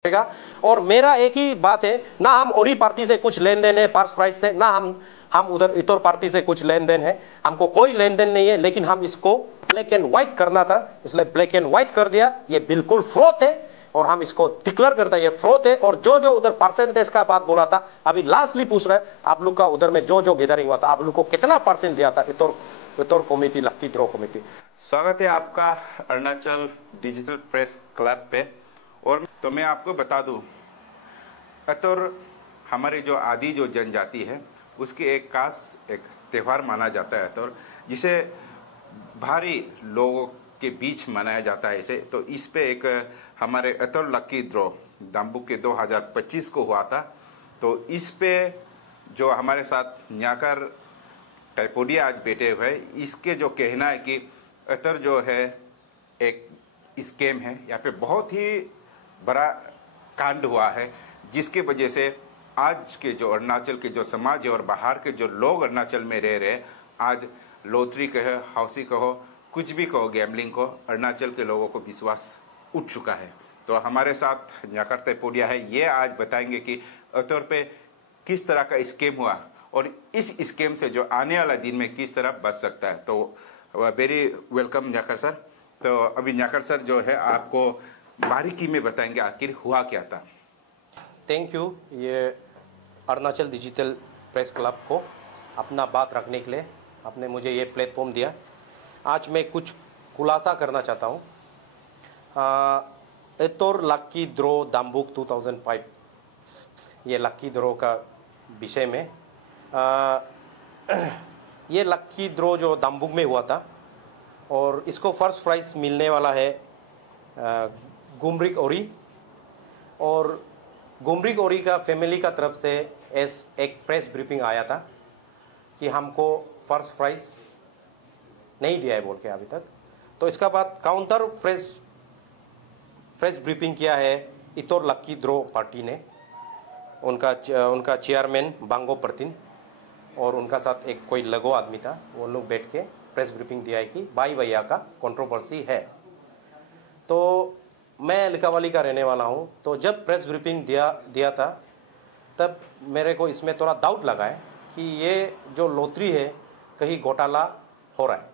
रहेगा। और मेरा एक ही बात है, ना हम ओरी पार्टी से कुछ लेन देन है पर्स प्राइस से, ना हम उधर इतर पार्टी से कुछ लेन देन है, हमको कोई लेन देन नहीं है। लेकिन हम इसको ब्लैक एंड व्हाइट करना था, इसलिए ब्लैक एंड व्हाइट कर दिया। ये बिल्कुल फ्रॉड है और हम इसको डिक्लेयर करते हैं ये फ्रॉड है। और जो जो उधर परसेंटेज का बात बोला था, अभी लास्टली पूछ रहे हैं आप लोग का उधर में जो जो गैदरिंग हुआ था, आप लोग को कितना परसेंट दिया था इतर कमेटी, लक्की ड्रॉ कमेटी। स्वागत है आपका अरुणाचल डिजिटल प्रेस क्लब पे। और तो मैं आपको बता दूं, अतुर हमारी जो आदि जो जनजाति है उसकी एक खास एक त्यौहार माना जाता है अतुर, जिसे भारी लोगों के बीच मनाया जाता है। इसे तो इस पे एक हमारे अतुर लकी ड्रॉ दाम्बुक के 2025 को हुआ था। तो इस पे जो हमारे साथ न्याकर टाइपोडिया आज बैठे हुए हैं, इसके जो कहना है कि अतर जो है एक स्कैम है, यहाँ पे बहुत ही बड़ा कांड हुआ है, जिसके वजह से आज के जो अरुणाचल के जो समाज है और बाहर के जो लोग अरुणाचल में रह रहे हैं, आज लॉटरी कहो, हाउसी कहो, कुछ भी कहो, गैम्बलिंग को, अरुणाचल के लोगों को विश्वास उठ चुका है। तो हमारे साथ न्याकर टाइपोडिया है, ये आज बताएंगे कि अतर पे किस तरह का स्कैम हुआ और इस स्कैम से जो आने वाला दिन में किस तरह बच सकता है। तो वेरी वेलकम न्याकर सर। तो अभी न्याकर सर जो है आपको बारीकी में बताएंगे आखिर हुआ क्या था। थैंक यू, ये अरुणाचल डिजिटल प्रेस क्लब को अपना बात रखने के लिए आपने मुझे ये प्लेटफॉर्म दिया। आज मैं कुछ खुलासा करना चाहता हूँ। इतोर लक्की ड्रॉ दाम्बुक 2005, ये लक्की ड्रॉ का विषय में। ये लक्की ड्रॉ जो दाम्बुक में हुआ था और इसको फर्स्ट प्राइज़ मिलने वाला है गुमरिक ओरी। और गुमरिक ओरी का फैमिली का तरफ से एक प्रेस ब्रीफिंग आया था कि हमको फर्स्ट प्राइज़ नहीं दिया है बोल के अभी तक। तो इसका बाद काउंटर प्रेस ब्रीफिंग किया है इतोर लक्की ड्रॉ पार्टी ने। उनका चेयरमैन बांगो प्रतिन और उनका साथ एक कोई लगो आदमी था, वो लोग बैठ के प्रेस ब्रीफिंग दिया है कि भाई भैया का कंट्रोवर्सी है। तो मैं लिकावाली का रहने वाला हूँ, तो जब प्रेस ब्रीफिंग दिया था तब मेरे को इसमें थोड़ा डाउट लगा है कि ये जो लॉटरी है कहीं घोटाला हो रहा है।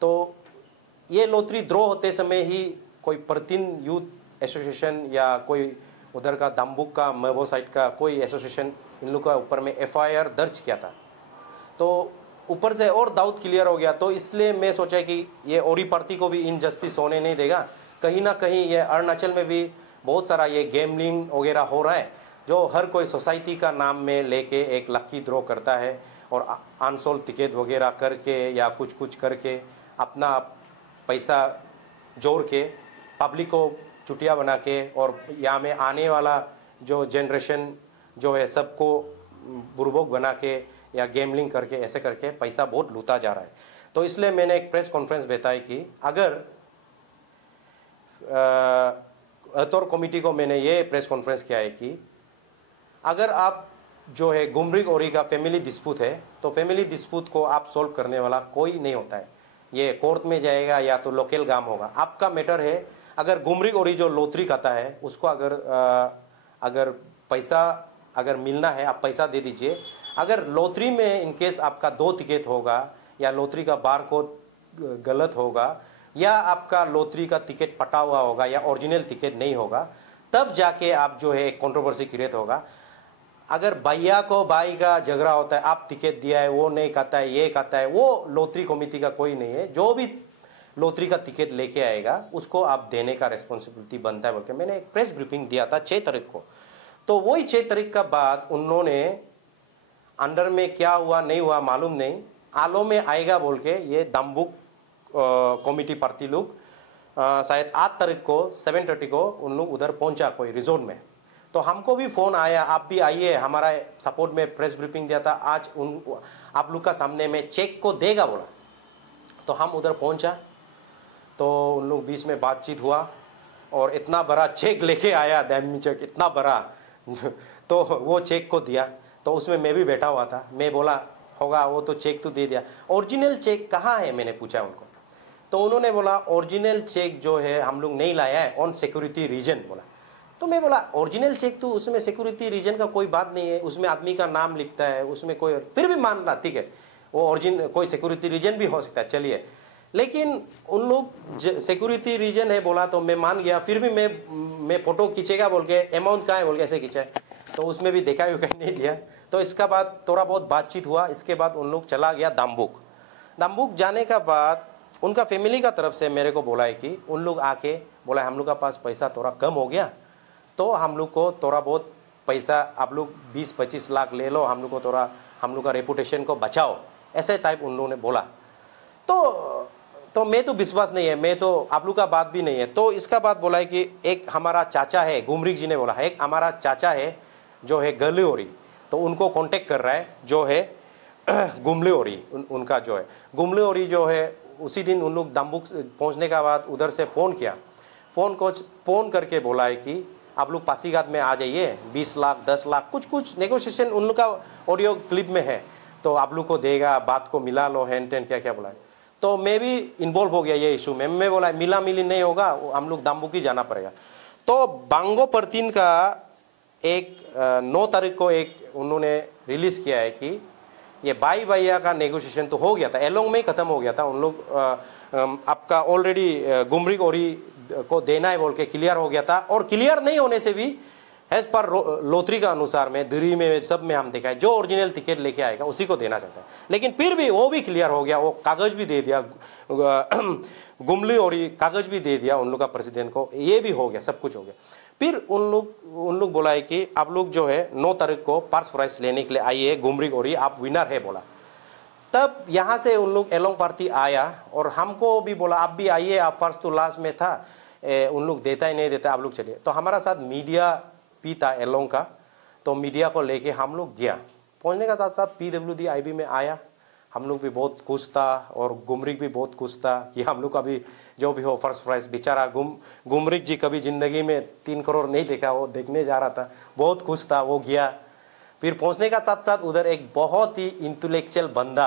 तो ये लॉटरी ड्रॉ होते समय ही कोई प्रतिन यूथ एसोसिएशन या कोई उधर का दाम्बुक का मेबो साइड का कोई एसोसिएशन इन लोग का ऊपर में FIR दर्ज किया था। तो ऊपर से और डाउट क्लियर हो गया। तो इसलिए मैं सोचा कि ये ओरी पार्टी को भी इनजस्टिस होने नहीं देगा। कहीं ना कहीं ये अरुणाचल में भी बहुत सारा ये गेमलिंग वगैरह हो रहा है, जो हर कोई सोसाइटी का नाम में लेके एक लक्की ड्रॉ करता है और अनसोल्ड टिकट वगैरह करके या कुछ करके अपना पैसा जोड़ के पब्लिक को चुटिया बना के और यहाँ में आने वाला जो जनरेशन जो है सबको बुर्बक बना के या गेमलिंग करके ऐसे करके पैसा बहुत लूटा जा रहा है। तो इसलिए मैंने एक प्रेस कॉन्फ्रेंस बताई कि अगर अतोर कमेटी को मैंने ये प्रेस कॉन्फ्रेंस किया है कि अगर आप जो है गुमरिक ओरी का फैमिली डिस्प्यूट है, तो फैमिली डिस्प्यूट को आप सॉल्व करने वाला कोई नहीं होता है। ये कोर्ट में जाएगा या तो लोकल गांव होगा, आपका मैटर है। अगर गुमरिक ओरी जो लॉटरी खाता है उसको अगर पैसा अगर मिलना है, आप पैसा दे दीजिए। अगर लॉटरी में इनकेस आपका 2 टिकट होगा या लॉटरी का बार कोड गलत होगा या आपका लॉटरी का टिकट पटा हुआ होगा या ओरिजिनल टिकट नहीं होगा, तब जाके आप जो है एक कंट्रोवर्सी क्रिएट होगा। अगर भैया को भाई का झगड़ा होता है, आप टिकट दिया है वो नहीं खाता है, ये खाता है, वो लॉटरी कमेटी का कोई नहीं है। जो भी लॉटरी का टिकट लेके आएगा उसको आप देने का रिस्पॉन्सिबिलिटी बनता है बोल के मैंने एक प्रेस ब्रीफिंग दिया था 6 तारीख को। तो वही 6 तारीख का बाद उन्होंने अंडर में क्या हुआ नहीं हुआ मालूम नहीं, आलो में आएगा बोल के ये दाम्बुक कमेटी पार्टी लोग शायद 8 तारीख को 7:30 को उन लोग उधर पहुंचा कोई रिजोर्ट में। तो हमको भी फ़ोन आया, आप भी आइए, हमारा सपोर्ट में प्रेस ब्रीफिंग दिया था आज आप लोग का सामने में चेक को देगा बोला। तो हम उधर पहुंचा, तो उन लोग बीच में बातचीत हुआ और इतना बड़ा चेक लेके आया, दैमी चेक इतना बड़ा तो वो चेक को दिया। तो उसमें मैं भी बैठा हुआ था, मैं बोला होगा वो तो चेक तो दे दिया, ओरिजिनल चेक कहाँ है मैंने पूछा उनको। तो उन्होंने बोला ओरिजिनल चेक जो है हम लोग नहीं लाया है ऑन सिक्योरिटी रीजन बोला। तो मैं बोला ओरिजिनल चेक तो उसमें सिक्योरिटी रीजन का कोई बात नहीं है, उसमें आदमी का नाम लिखता है, उसमें कोई फिर भी मान रहा ठीक है वो ओरिजिन कोई सिक्योरिटी रीजन भी हो सकता है चलिए, लेकिन उन लोग सिक्योरिटी रीजन है बोला तो मैं मान गया। फिर भी मैं फोटो खींचेगा बोल के अमाउंट कहाँ है बोल के ऐसे खींचा है, तो उसमें भी देखा नहीं दिया। तो इसका बाद थोड़ा बहुत बातचीत हुआ। इसके बाद उन लोग चला गया दाम्बुक। दाम्बुक जाने का बाद उनका फैमिली का तरफ से मेरे को बोला है कि उन लोग आके बोला हम लोग का पास पैसा थोड़ा कम हो गया, तो हम लोग को थोड़ा बहुत पैसा आप लोग 20-25 लाख ले लो, हम लोग को थोड़ा हम लोग का रेपुटेशन को बचाओ, ऐसे टाइप उन लोगों ने बोला। तो मैं तो विश्वास नहीं है, मैं तो आप लोग का बात भी नहीं है। तो इसका बात बोला है कि एक हमारा चाचा है, गुमरिक जी ने बोला है, एक हमारा चाचा है जो है गलियोरी, तो उनको कांटेक्ट कर रहा है जो है गुमलियोरी, उनका जो है गुमलियोरी जो है। उसी दिन उन लोग दाम्बुक पहुंचने के बाद उधर से फ़ोन किया, फ़ोन करके बोला है कि आप लोग पासीघाट में आ जाइए, 20 लाख 10 लाख कुछ नेगोशिएशन उन लोग का ऑडियो क्लिप में है, तो आप लोग को देगा, बात को मिला लो, हैंड टेन क्या क्या बोला है। तो मैं भी इन्वॉल्व हो गया ये इशू में। मैं बोला मिला मिली नहीं होगा, हम लोग दाम्बुक ही जाना पड़ेगा। तो बांगो परतीन का एक 9 तारीख को एक उन्होंने रिलीज़ किया है कि ये बाई भैया का नेगोशिएशन तो हो गया था, एलोंग में ही ख़त्म हो गया था। उन लोग आपका ऑलरेडी गुमरिक ओरी को देना है बोल के क्लियर हो गया था, और क्लियर नहीं होने से भी एज पर लोथरी का अनुसार में दिल्ली में सब में हम देखा है जो ओरिजिनल टिकट लेके आएगा उसी को देना चाहता है। लेकिन फिर भी वो भी क्लियर हो गया, वो कागज़ भी दे दिया, गुमली और कागज़ भी दे दिया उन लोग का प्रेसिडेंट को, ये भी हो गया, सब कुछ हो गया। फिर उन लोग बोला है कि आप लोग जो है 9 तारीख को पर्स प्राइस लेने के लिए आइए गुमरिक और आप विनर है बोला। तब यहाँ से उन लोग एलोंग पार्टी आया और हमको भी बोला आप भी आइए, आप फर्स्ट तो लास्ट में था, उन लोग देता ही नहीं देता, आप लोग चलिए। तो हमारा साथ मीडिया भी था एलोंग का, तो मीडिया को लेके हम लोग गया। पहुँचने का साथ साथ PWD IB में आया, हम लोग भी बहुत खुश था और गुमरिक भी बहुत खुश था कि हम लोग अभी जो भी हो फर्स्ट प्राइज। बेचारा गुमरिक जी कभी ज़िंदगी में 3 करोड़ नहीं देखा, वो देखने जा रहा था, बहुत खुश था, वो गया। फिर पहुंचने का साथ साथ उधर एक बहुत ही इंटेलेक्चुअल बंदा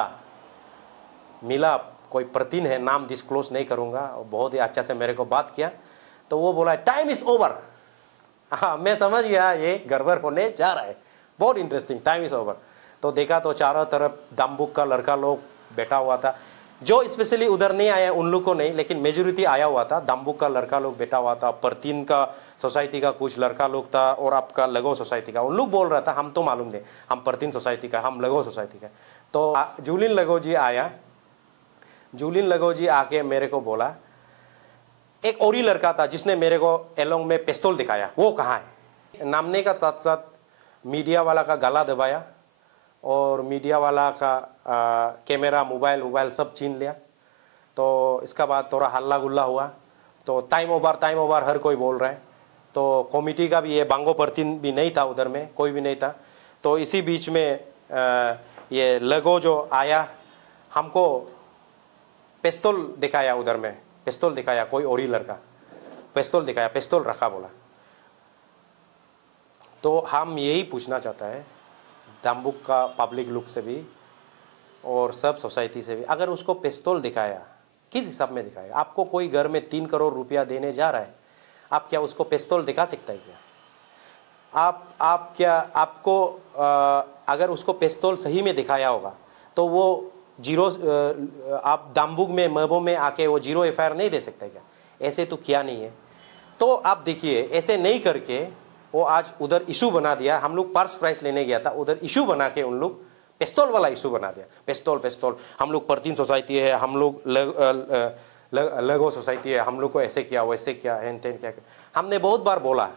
मिला, कोई प्रतिन है, नाम डिस्क्लोज नहीं करूंगा, बहुत ही अच्छा से मेरे को बात किया। तो वो बोला टाइम इज ओवर। हाँ, मैं समझ गया ये गड़बड़ होने जा रहा है, बहुत इंटरेस्टिंग, टाइम इज ओवर। तो देखा तो चारों तरफ दाम्बुक का लड़का लोग बैठा हुआ था, जो स्पेशली उधर नहीं आया उन लोग को नहीं, लेकिन मेजोरिटी आया हुआ था। दाम्बुक का लड़का लोग बैठा हुआ था, परतीन का सोसाइटी का कुछ लड़का लोग था, और आपका लगो सोसाइटी का। उन लोग बोल रहा था हम तो मालूम नहीं, हम परतीन सोसाइटी का, हम लगो सोसाइटी का। तो जूलिन लगो जी आया, जूलिन लगो जी आके मेरे को बोला एक और ही लड़का था जिसने मेरे को एलोंग में पिस्तौल दिखाया, वो कहाँ है। नामने का साथ साथ मीडिया वाला का गला दबाया और मीडिया वाला का कैमरा मोबाइल सब छीन लिया। तो इसका बाद थोड़ा हल्ला गुल्ला हुआ, तो टाइम ओवर हर कोई बोल रहा है। तो कमेटी का भी ये बांगो परतीन भी नहीं था उधर में, कोई भी नहीं था। तो इसी बीच में ये लगो जो आया, हमको पिस्तौल दिखाया, उधर में पिस्तौल दिखाया, कोई और ही लड़का पिस्तौल दिखाया, पिस्तौल रखा बोला। तो हम यही पूछना चाहता है दाम्बुक का पब्लिक लुक से भी और सब सोसाइटी से भी, अगर उसको पिस्तौल दिखाया किस हिसाब में दिखाया? आपको कोई घर में 3 करोड़ रुपया देने जा रहा है, आप क्या उसको पिस्तौल दिखा सकता है क्या? आप क्या आपको अगर उसको पिस्तौल सही में दिखाया होगा तो वो जीरो आप दाम्बुक में महबूब में आके वो 0 FIR नहीं दे सकता क्या? ऐसे तो किया नहीं है। तो आप देखिए ऐसे नहीं करके वो आज उधर इशू बना दिया। हम लोग पर्स प्राइस लेने गया था, उधर इशू बना के उन लोग पिस्तौल वाला इशू बना दिया। पिस्तौल हम लोग परतीन सोसाइटी है, हम लोग लगो सोसाइटी है, हम लोग को ऐसे किया वैसे किया हैन तेन क्या। हमने बहुत बार बोला,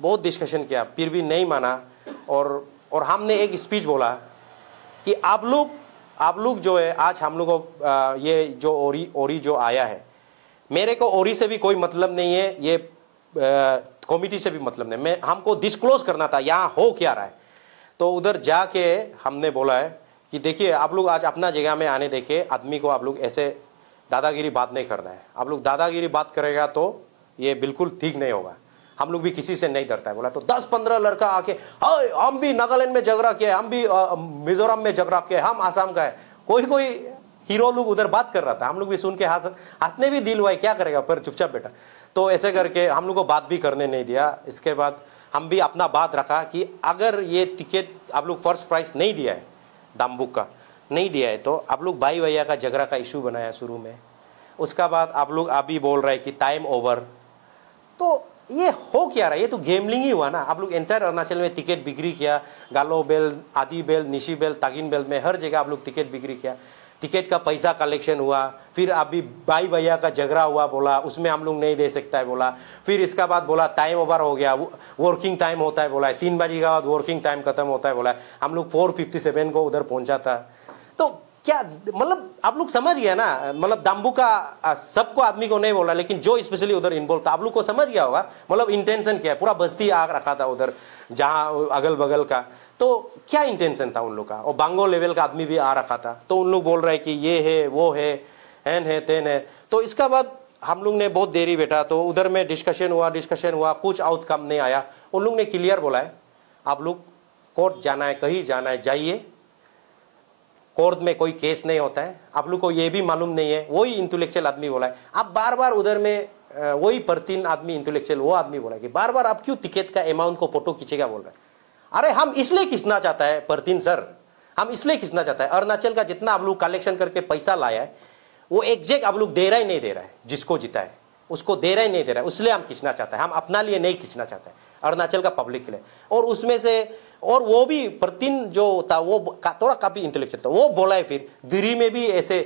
बहुत डिस्कशन किया, फिर भी नहीं माना। और हमने एक स्पीच बोला कि आप लोग जो है आज हम लोग को ये जो ओरी जो आया है, मेरे को ओरी से भी कोई मतलब नहीं है, ये कमेटी से भी मतलब नहीं, हमको डिस्क्लोज करना था यहाँ हो क्या रहा है। तो उधर जाके हमने बोला है कि देखिए आप लोग आज अपना जगह में आने देखे आदमी को, आप लोग ऐसे दादागिरी बात नहीं करना है। आप लोग दादागिरी बात करेगा तो ये बिल्कुल ठीक नहीं होगा। हम लोग भी किसी से नहीं डरता है बोला। तो 10-15 लड़का आके हम भी नागालैंड में झगड़ा किया, हम भी मिजोरम में झगड़ा किया, हम आसाम का है, कोई हीरो लोग उधर बात कर रहा था। हम लोग भी सुन के हंसने भी दिल हुआ है, क्या करेगा पर चुपचाप बैठा। तो ऐसे करके हम लोग को बात भी करने नहीं दिया। इसके बाद हम भी अपना बात रखा कि अगर ये टिकट आप लोग फर्स्ट प्राइस नहीं दिया है, दाम्बुक का नहीं दिया है, तो आप लोग भाई भैया का झगड़ा का इशू बनाया शुरू में। उसका बाद आप लोग अभी बोल रहे हैं कि टाइम ओवर, तो ये हो क्या रहा है? ये तो गेमलिंग ही हुआ ना। आप लोग एंटायर अरुणाचल में टिकट बिक्री किया, Galo belt, Adi belt, Nyishi belt, Tagin belt में हर जगह आप लोग टिकट बिक्री किया। टिकट का पैसा कलेक्शन हुआ, फिर अभी भाई भैया का झगड़ा हुआ, बोला उसमें हम लोग नहीं दे सकता है बोला। फिर इसका बाद बोला टाइम ओवर हो गया, वर्किंग टाइम होता है बोला है, 3 बजे के बाद वर्किंग टाइम खत्म होता है बोला है। हम लोग 4:57 को उधर पहुंचा था। तो क्या मतलब आप लोग समझ गया ना, मतलब दाम्बू का सबको आदमी को नहीं बोला, लेकिन जो स्पेशली उधर इन्वॉल्व था आप लोग को समझ गया होगा मतलब इंटेंशन क्या है। पूरा बस्ती आग रखा था उधर जहाँ अगल बगल का, तो क्या इंटेंशन था उन लोग का। और बांगो लेवल का आदमी भी आ रखा था, तो उन लोग बोल रहे हैं कि ये है वो है, हैन है तेन है। तो इसका बाद हम लोग ने बहुत देरी बैठा, तो उधर में डिस्कशन हुआ, कुछ आउटकम नहीं आया। उन लोग ने क्लियर बोला है आप लोग कोर्ट जाना है, कहीं जाना है जाइए, कोर्ट में कोई केस नहीं होता है। आप लोग को ये भी मालूम नहीं है। वही इंटेलेक्चुअल आदमी बोला है। आप बार बार उधर में वही परतीन आदमी इंटेलेक्चुअल वो आदमी बोला है कि बार बार आप क्यों टिकट का अमाउंट को फोटो खींचेगा बोल रहे हैं। अरे हम इसलिए खींचना चाहता है परतीन सर, हम इसलिए खींचना चाहता है अरुणाचल का जितना आप लोग कलेक्शन करके पैसा लाया है वो एग्जैक्ट आप लोग दे रहा ही नहीं दे रहा है, जिसको जीता है उसको दे रहा ही नहीं दे रहा है। इसलिए हम खींचना चाहते हैं, हम अपना लिए नहीं खींचना चाहते हैं, अरुणाचल का पब्लिक के लिए। और उसमें से और वो भी परतीन जो था वो थोड़ा काफी इंटेलेक्चुअल था, वो बोला है फिर दिल्ली में भी ऐसे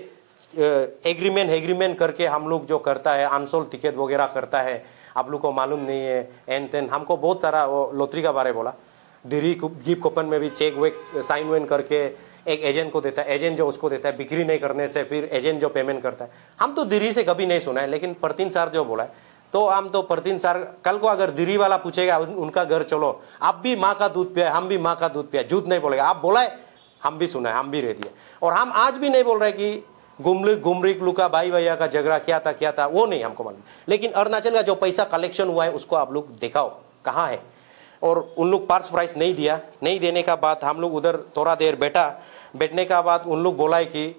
एग्रीमेंट करके हम लोग जो करता है अनसोल्ड टिकट वगैरह करता है, आप लोग को मालूम नहीं है एन तेन। हमको बहुत सारा वो लॉटरी का बारे बोला। दिल्ली गिफ्ट कूपन में भी चेक वेक साइन वेन करके एक एजेंट को देता है, एजेंट जो उसको देता है, बिक्री नहीं करने से फिर एजेंट जो पेमेंट करता है। हम तो दिल्ली से कभी नहीं सुना है, लेकिन परतीन सर जो बोला है, तो हम तो परतीन सर कल को अगर दिल्ली वाला पूछेगा उनका घर चलो, आप भी माँ का दूध पिया, हम भी माँ का दूध पिया, झूठ नहीं बोलेगा। आप बोला है हम भी सुना है, हम भी रह दिए। और हम आज भी नहीं बोल रहे कि गुमरिक लुका भाई भैया का झगड़ा क्या था वो नहीं हमको मालूम, लेकिन अरुणाचल का जो पैसा कलेक्शन हुआ है उसको आप लोग दिखाओ कहाँ है। और उन लोग पार्स प्राइस नहीं दिया, नहीं देने का बाद हम लोग उधर थोड़ा देर बैठने का बाद उन लोग बोला है कि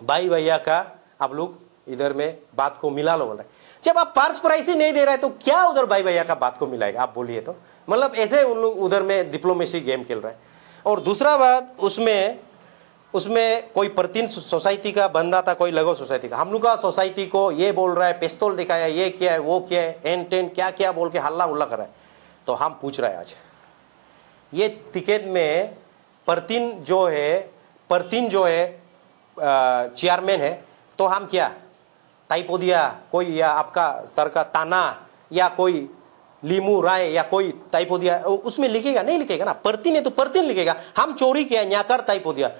भाई भैया का आप लोग इधर में बात को मिला लो बोल रहे। जब आप पार्स प्राइस ही नहीं दे रहे तो क्या उधर भाई भैया का बात को मिलाएगा आप बोलिए। तो मतलब ऐसे उन लोग उधर में डिप्लोमेसी गेम खेल रहे हैं। और दूसरा बात उसमें कोई परतीन सोसाइटी का बंदा था, कोई लगो सोसाइटी का, हम लोग का सोसाइटी को ये बोल रहा है पिस्तौल दिखाया, ये क्या है वो क्या है, एन टेन क्या क्या बोल के हल्ला उल्ला कर रहा है। तो हम पूछ रहे हैं आज ये टिकट में परतीन जो है चेयरमैन है, तो हम क्या ताइपोदिया कोई या आपका सर का ताना या कोई लीमू राय या कोई ताइपोदिया उसमें लिखेगा नहीं लिखेगा ना। परतीन है तो परतीन लिखेगा। हम चोरी किया न्याकर ताइपोदिया,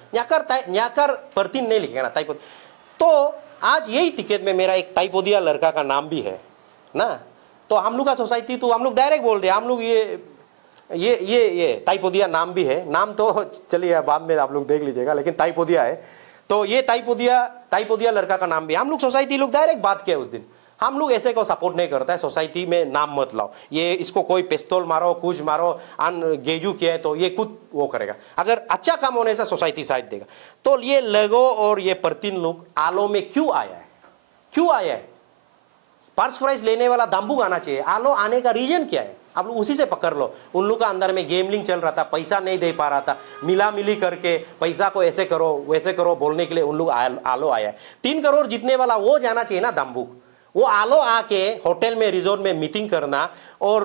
न्याकर परतीन नहीं लिखेगा ना ताइपोदिया। तो आज यही टिकट में मेरा एक ताइपोदिया लड़का का नाम भी है ना। तो हम लोग का सोसाइटी तो हम लोग डायरेक्ट बोल दे हम लोग ये ताइपोदिया नाम भी है। नाम तो चलिए बाद में आप लोग देख लीजिएगा, लेकिन ताइपोदिया है। तो ये ताइपोदिया लड़का का नाम भी हम लोग सोसाइटी लोग डायरेक्ट बात किया उस दिन। हम लोग ऐसे को सपोर्ट नहीं करता है, सोसाइटी में नाम मत लाओ, ये इसको कोई पिस्तौल मारो कुछ मारो गेजू किया है तो ये खुद वो करेगा। अगर अच्छा काम होने से सोसाइटी साइड देगा। तो ये लगो और ये परतीन लोग आलो में क्यों आया है? पार्स प्राइस लेने वाला दाम्बू आना चाहिए। आलो आने का रीजन क्या है आप लोग उसी से पकड़ लो। उन लोग का अंदर में गेमलिंग चल रहा था, पैसा नहीं दे पा रहा था, मिला मिली करके पैसा को ऐसे करो वैसे करो बोलने के लिए उन लोग आलो आया है। 3 करोड़ जीतने वाला वो जाना चाहिए ना दाम्बू। वो आलो आके होटल में रिजोर्ट में मीटिंग करना और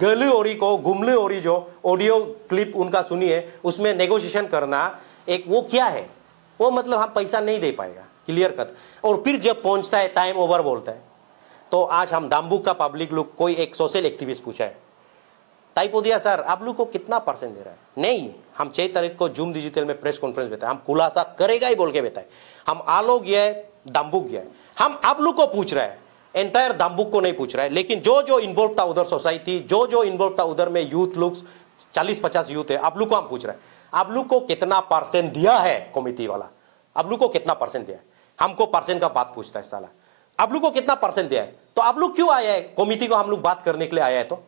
गली ओरी को गुमली ओरी जो ऑडियो क्लिप उनका सुनिए उसमें नेगोशिएशन करना, एक वो क्या है वो मतलब हम पैसा नहीं दे पाएगा क्लियर कट। और फिर जब पहुंचता है टाइम ओवर बोलता है। तो आज हम दाम्बू का पब्लिक लोग कोई एक सोशल एक्टिविस्ट पूछा है ताइपोदिया सर आप लोग को कितना परसेंट दे रहा है? नहीं, हम 6 तारीख को जूम डिजिटल में प्रेस कॉन्फ्रेंस बताए, हम खुलासा करेगा ही बोल के बताए। हम आलो गया है, दाम्बू गया है, हम आप लोग को पूछ रहे हैं, एंटायर दाम्बुक को नहीं पूछ रहा है। लेकिन जो इन्वॉल्व था उधर सोसाइटी, जो इन्वॉल्व था उधर में यूथ लोग 40-50 यूथ है, आप लोग को हम पूछ रहे हैं आप लोग को कितना परसेंट दिया है कमेटी वाला, आप लोग को कितना परसेंट दिया है? हमको परसेंट का बात पूछता है साला, आप लोग को कितना परसेंट दिया है? तो आप लोग क्यों आया है कमेटी को हम लोग बात करने के लिए आया है? तो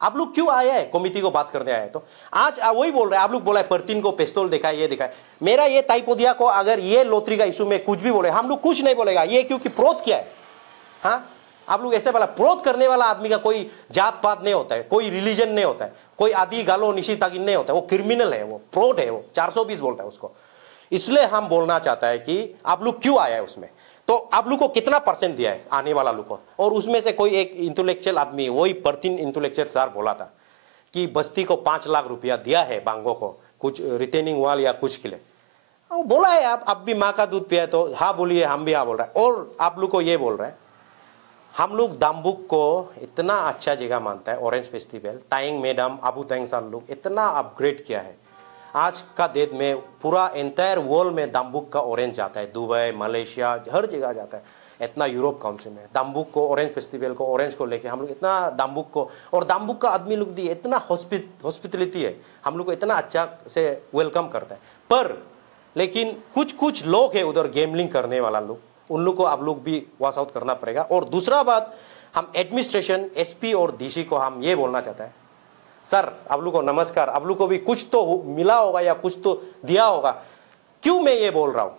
आप लोग क्यों आया है कमेटी को बात करने आया है? तो आज वही बोल रहे हैं आप लोग बोला है परतीन को पिस्तौल दिखाए ये दिखाए। मेरा ये ताइपोदिया को अगर ये लोथरी का इशू में कुछ भी बोले हम लोग कुछ नहीं बोलेगा ये, क्योंकि प्रोत क्या है? हाँ आप लोग ऐसे वाला प्रोध करने वाला आदमी का कोई जात पात नहीं होता है, कोई रिलीजन नहीं होता है, कोई आदि गालो निशी तागिन नहीं होता है, वो क्रिमिनल है, वो प्रोड है, वो 420 बोलता है उसको। इसलिए हम बोलना चाहता है कि आप लोग क्यों आया है उसमें, तो आप लोग को कितना % दिया है आने वाला लोग को। और उसमें से कोई एक इंटेलेक्चुअल आदमी, वही परतीन इंटेलेक्चुअल सर बोला था कि बस्ती को 5 लाख रुपया दिया है बांगो को, कुछ रिटेनिंग वॉल या कुछ के लिए बोला है। आप भी माँ का दूध पिया, तो हाँ बोलिए, हम भी हाँ बोल रहे हैं। और आप लोग को ये बोल रहे हैं, हम लोग दाम्बुक को इतना अच्छा जगह मानता है, ऑरेंज फेस्टिवल, ताइंग मैडम, अबू ताइंग साल लोग इतना अपग्रेड किया है। आज का डेट में पूरा एंटायर वर्ल्ड में दाम्बुक का ऑरेंज जाता है, दुबई, मलेशिया, हर जगह जाता है। इतना यूरोप काउंसिल में दाम्बुक को, ऑरेंज फेस्टिवल को, ऑरेंज को लेके हम लोग इतना दाम्बुक को, और दाम्बुक का आदमी लोग भी इतना हॉस्पिटलिटी है, हम लोग को इतना अच्छा से वेलकम करता है। पर लेकिन कुछ लोग हैं उधर गेमलिंग करने वाला लोग, उन लोग को आप लोग भी वॉश आउट करना पड़ेगा। और दूसरा बात, हम एडमिनिस्ट्रेशन, एसपी और डीसी को हम ये बोलना चाहते हैं, सर आप लोग को नमस्कार, आप लोग को भी कुछ तो मिला होगा या कुछ तो दिया होगा। क्यों मैं ये बोल रहा हूं,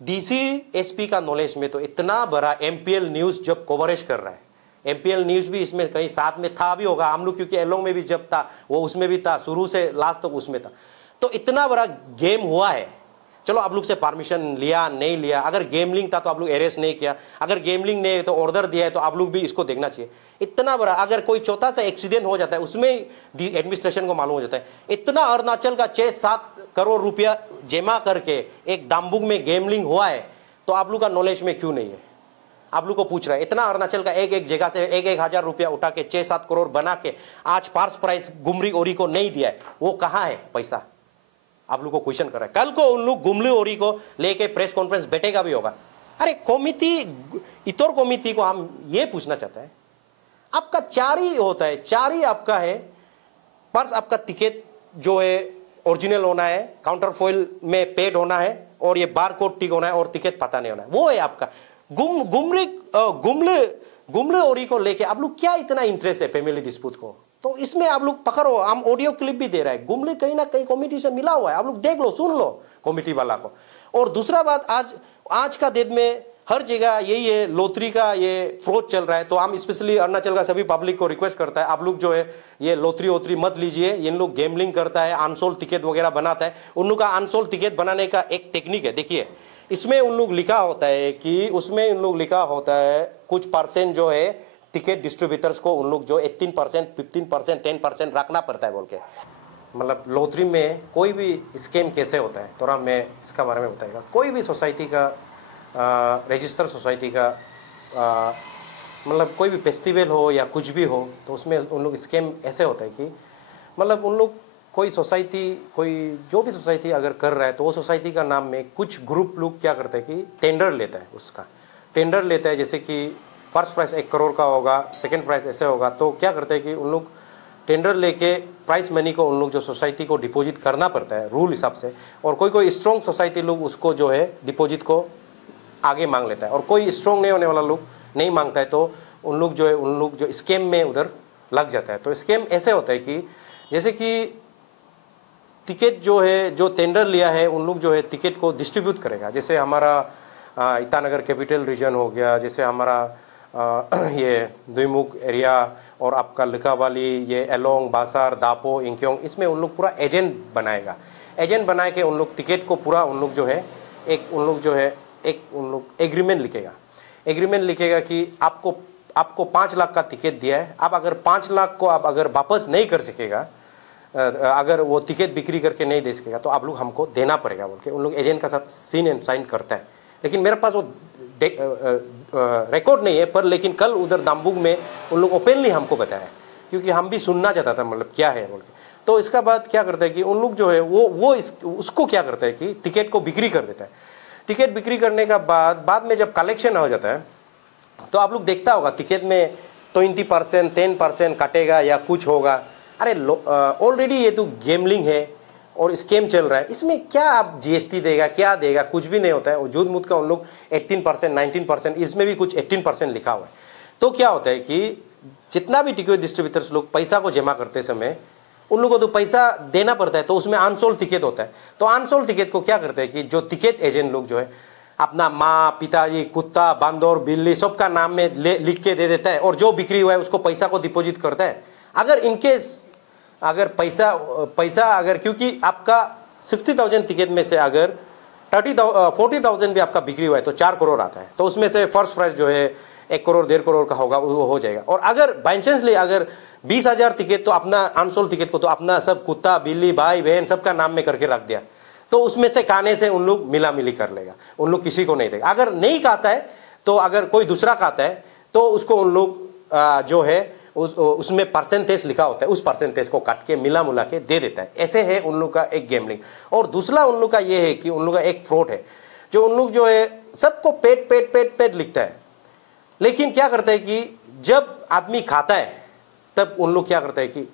डीसी एसपी का नॉलेज में तो इतना बड़ा एमपीएल न्यूज जब कवरेज कर रहा है, एमपीएल न्यूज भी इसमें कहीं साथ में था भी होगा, हम लोग क्योंकि एलोंग में भी जब था वो उसमें भी था, शुरू से लास्ट तक उसमें था। तो इतना बड़ा गेम हुआ है, चलो आप लोग से परमिशन लिया नहीं लिया, अगर गेमलिंग था तो आप लोग अरेस्ट नहीं किया, अगर गेमलिंग नहीं तो ऑर्डर दिया है तो आप लोग भी इसको देखना चाहिए। इतना बड़ा अगर कोई छोटा सा एक्सीडेंट हो जाता है उसमें एडमिनिस्ट्रेशन को मालूम हो जाता है। इतना अरुणाचल का 6-7 करोड़ रुपया जमा करके एक दाम्बुक में गेमलिंग हुआ है, तो आप लोग का नॉलेज में क्यों नहीं है? आप लोग को पूछ रहा है, इतना अरुणाचल का एक जगह से 1-1 हजार रुपया उठा के 6-7 करोड़ बना के आज पार्स प्राइस गुमरी ओरी को नहीं दिया है, वो कहाँ है पैसा? आप लोग को क्वेश्चन कर रहा है। कल को उन लोग गुमली ओरी को लेके प्रेस कॉन्फ्रेंस बैठेगा भी होगा। अरे कमिटी, इतर कमिटी को हम ये पूछना चाहते हैं, आपका 4 ही होता है, 4 ही आपका है, पर्स आपका टिकट जो है ओरिजिनल होना है, काउंटर फॉइल में पेड होना है, और ये बार कोड टिक होना है, और टिकट पता नहीं होना है, वो है आपका। गुमले ओरी को लेके आप लोग क्या इतना इंटरेस्ट है फैमिली डिस्प्यूट को? तो इसमें आप लोग पकड़ो, हम ऑडियो क्लिप भी दे रहे हैं, गुमले कहीं ना कहीं कमिटी से मिला हुआ है, आप लोग देख लो, सुन लो कमिटी वाला को। और दूसरा बात, आज का डेट में हर जगह यही है, लोटरी का ये फ्रॉड चल रहा है। तो हम स्पेशली अरुणाचल का सभी पब्लिक को रिक्वेस्ट करता है, आप लोग जो है ये लोटरी वोटरी मत लीजिए। इन लोग गेमलिंग करता है, अनसोल्ड टिकट वगैरह बनाता है। उन लोग का अनसोल्ड टिकट बनाने का एक टेक्निक है, देखिए इसमें उन लोग लिखा होता है कि उसमें उन लोग लिखा होता है कुछ % जो है टिकट डिस्ट्रीब्यूटर्स को उन लोग जो 18%, 15%, 10% रखना पड़ता है बोल के। मतलब लॉटरी में कोई भी स्कैम कैसे होता है थोड़ा मैं इसका बारे में बताएगा। कोई भी सोसाइटी का रजिस्टर सोसाइटी का मतलब कोई भी फेस्टिवल हो या कुछ भी हो, तो उसमें उन लोग स्कैम ऐसे होता है कि मतलब उन लोग कोई सोसाइटी, कोई जो भी सोसाइटी अगर कर रहा है तो वो सोसाइटी का नाम में कुछ ग्रुप लोग क्या करते हैं कि टेंडर लेता है, उसका टेंडर लेता है। जैसे कि फर्स्ट प्राइस 1 करोड़ का होगा, सेकंड प्राइस ऐसे होगा, तो क्या करते हैं कि उन लोग टेंडर लेके प्राइस मनी को उन लोग जो सोसाइटी को डिपॉजिट करना पड़ता है रूल हिसाब से, और कोई स्ट्रॉन्ग सोसाइटी लोग उसको जो है डिपॉजिट को आगे मांग लेता है, और कोई स्ट्रॉन्ग नहीं होने वाला लोग नहीं मांगता है, तो उन लोग जो स्कैम में उधर लग जाता है। तो स्कैम ऐसे होता है कि जैसे कि टिकट जो है, जो टेंडर लिया है, उन लोग जो है टिकट को डिस्ट्रीब्यूट करेगा। जैसे हमारा ईटानगर कैपिटल रीजन हो गया, जैसे हमारा ये दुईमुख एरिया और आपका लिकावाली, ये एलोंग, बासार, दापो, इंक्योंग, इसमें उन लोग पूरा एजेंट बनाएगा। एजेंट बना के उन लोग टिकट को पूरा उन लोग जो है एक एग्रीमेंट लिखेगा। एग्रीमेंट लिखेगा कि आपको 5 लाख का टिकट दिया है, आप अगर 5 लाख को आप अगर वापस नहीं कर सकेगा, अगर वो टिकट बिक्री करके नहीं दे सकेगा, तो आप लोग हमको देना पड़ेगा बोल के उन लोग एजेंट का साथ सीन एंड साइन करता है। लेकिन मेरे पास वो रिकॉर्ड नहीं है, पर लेकिन कल उधर दाम्बुक में उन लोग ओपनली हमको बताया, क्योंकि हम भी सुनना चाहता था मतलब क्या है बोल के। तो इसका बाद क्या करता है कि उन लोग जो है उसको क्या करता है कि टिकट को बिक्री कर देता है। टिकट बिक्री करने का बाद में जब कलेक्शन हो जाता है, तो आप लोग देखता होगा टिकट में 20%, 10% कटेगा या कुछ होगा। अरे ऑलरेडी ये तो गेमलिंग है और स्कैम चल रहा है, इसमें क्या आप जीएसटी देगा, क्या देगा, कुछ भी नहीं होता है। और जूद मुद का उन लोग 18%, 19%, इसमें भी कुछ 18% लिखा हुआ है। तो क्या होता है कि जितना भी टिकट डिस्ट्रीब्यूटर्स लोग पैसा को जमा करते समय उन लोगों को तो पैसा देना पड़ता है, तो उसमें अनसोल्ड टिकट होता है। तो अनसोल्ड टिकट को क्या करते हैं कि जो टिकट एजेंट लोग जो है अपना माँ, पिताजी, कुत्ता, बांदर, बिल्ली सबका नाम में लिख के दे देता है और जो बिक्री हुआ है उसको पैसा को डिपॉजिट करता है। अगर इनकेस अगर पैसा अगर क्योंकि आपका 60,000 टिकट में से अगर 40,000 भी आपका बिक्री हुआ है तो 4 करोड़ आता है, तो उसमें से फर्स्ट प्राइज जो है 1 करोड़ 1.5 करोड़ का होगा, वो हो जाएगा। और अगर बाई चांस ले अगर 20,000 टिकट तो अपना अनसोल्ड टिकट को तो अपना सब कुत्ता, बिल्ली, भाई बहन सबका नाम में करके रख दिया, तो उसमें से खाने से उन लोग मिला मिली कर लेगा, उन लोग किसी को नहीं देगा। अगर नहीं खाता है तो अगर कोई दूसरा खाता है तो उसको उन लोग जो है उसमें परसेंटेज लिखा होता है, उस परसेंटेज को काट के मिला मुला के दे देता है। ऐसे है उन लोग का एक गैम्बलिंग। और दूसरा उन लोग का ये है कि उन लोग का एक फ्रॉड है, जो उन लोग जो है सबको पेट पेट पेट पेट लिखता है, लेकिन क्या करता है कि जब आदमी खाता है तब उन लोग क्या करता है कि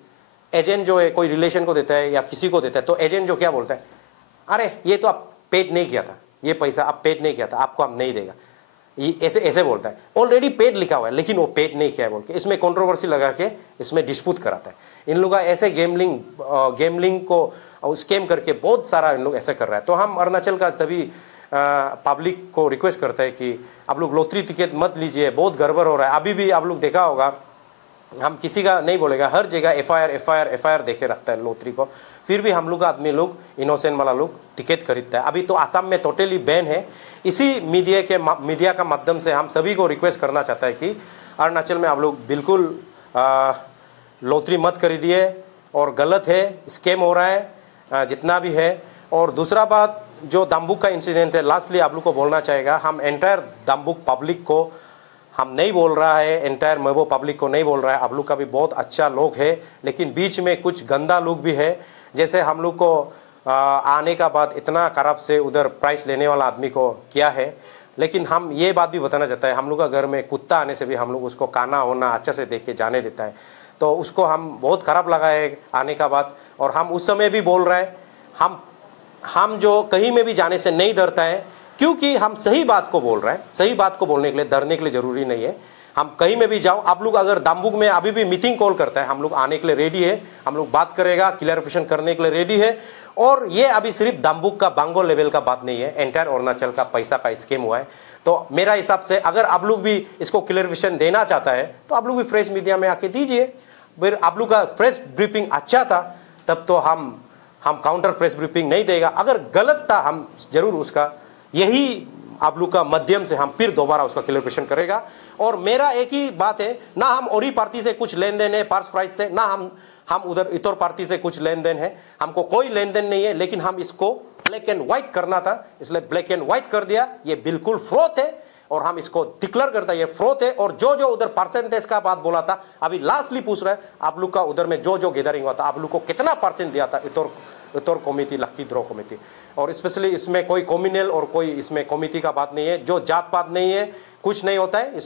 एजेंट जो है कोई रिलेशन को देता है या किसी को देता है, तो एजेंट जो क्या बोलता है, अरे ये तो आप पेड नहीं किया था, ये पैसा आप पेड नहीं किया था, आपको हम नहीं देगा, ये ऐसे ऐसे बोलता है। ऑलरेडी पेड लिखा हुआ है लेकिन वो पेड नहीं किया है बोल के इसमें कंट्रोवर्सी लगा के इसमें डिस्प्यूट कराता है। इन लोगों का ऐसे गेमलिंग को स्कैम करके बहुत सारा इन लोग ऐसा कर रहा है। तो हम अरुणाचल का सभी पब्लिक को रिक्वेस्ट करते हैं कि आप लोग लॉटरी टिकट मत लीजिए, बहुत गड़बड़ हो रहा है। अभी भी आप लोग देखा होगा, हम किसी का नहीं बोलेगा, हर जगह एफआईआर देखे रखता है लॉटरी को, फिर भी हम लोग का आदमी लोग इनोसेंट वाला लोग टिकट खरीदता है। अभी तो आसाम में टोटली बैन है। इसी मीडिया का माध्यम से हम सभी को रिक्वेस्ट करना चाहता है कि अरुणाचल में आप लोग बिल्कुल लॉटरी मत खरीदिए, और गलत है, स्कैम हो रहा है जितना भी है। और दूसरा बात, जो दाम्बुक का इंसिडेंट है, लास्टली आप लोग को बोलना चाहेगा, हम एंटायर दाम्बुक पब्लिक को हम नहीं बोल रहा है, एंटायर मेबो पब्लिक को नहीं बोल रहा है, आप लोग का भी बहुत अच्छा लोग है, लेकिन बीच में कुछ गंदा लोग भी है। जैसे हम लोग को आने का बाद इतना खराब से उधर प्राइस लेने वाला आदमी को क्या है, लेकिन हम ये बात भी बताना चाहता है, हम लोग का घर में कुत्ता आने से भी हम लोग उसको खाना होना अच्छा से देख के जाने देता है, तो उसको हम बहुत खराब लगा है आने का बाद। और हम उस समय भी बोल रहे हैं, हम जो कहीं में भी जाने से नहीं डरता है, क्योंकि हम सही बात को बोल रहे हैं। सही बात को बोलने के लिए डरने के लिए जरूरी नहीं है। हम कहीं में भी जाओ, आप लोग अगर दाम्बुक में अभी भी मीटिंग कॉल करता है, हम लोग आने के लिए रेडी है, हम लोग बात करेगा, क्लियरिफिकेशन करने के लिए रेडी है। और ये अभी सिर्फ दाम्बुक का बांगो लेवल का बात नहीं है, एंटायर अरुणाचल का पैसा का स्कीम हुआ है। तो मेरा हिसाब से अगर आप लोग भी इसको क्लियरिफिकेशन देना चाहता है तो आप लोग भी फ्रेश मीडिया में आके दीजिए। फिर आप लोग का प्रेस ब्रीफिंग अच्छा था तब तो हम काउंटर प्रेस ब्रीफिंग नहीं देगा। अगर गलत था हम जरूर उसका यही आप लोग का माध्यम से हम फिर दोबारा उसका क्लियरिफिकेशन करेगा। और मेरा एक ही बात है, ना हम औरी पार्टी से कुछ लेन देन है पार्स प्राइस से, ना हम उधर इतर पार्टी से कुछ लेन देन है, हमको कोई लेन देन नहीं है। लेकिन हम इसको ब्लैक एंड व्हाइट करना था, इसलिए ब्लैक एंड व्हाइट कर दिया। ये बिल्कुल फ्रॉड है और हम इसको डिक्लेयर करता है ये फ्रॉड है। और जो जो उधर परसेंटेज का बात बोला था, अभी लास्टली पूछ रहा है आप लोग का उधर में जो गैदरिंग हुआ था, आप लोग को कितना परसेंट दिया था इतर कमिटी, लक्की ड्रॉ कमिटी। और स्पेशली इसमें कोई कम्युनल और कोई इसमें कमिटी का बात नहीं है, जो जात पात नहीं है, कुछ नहीं होता है।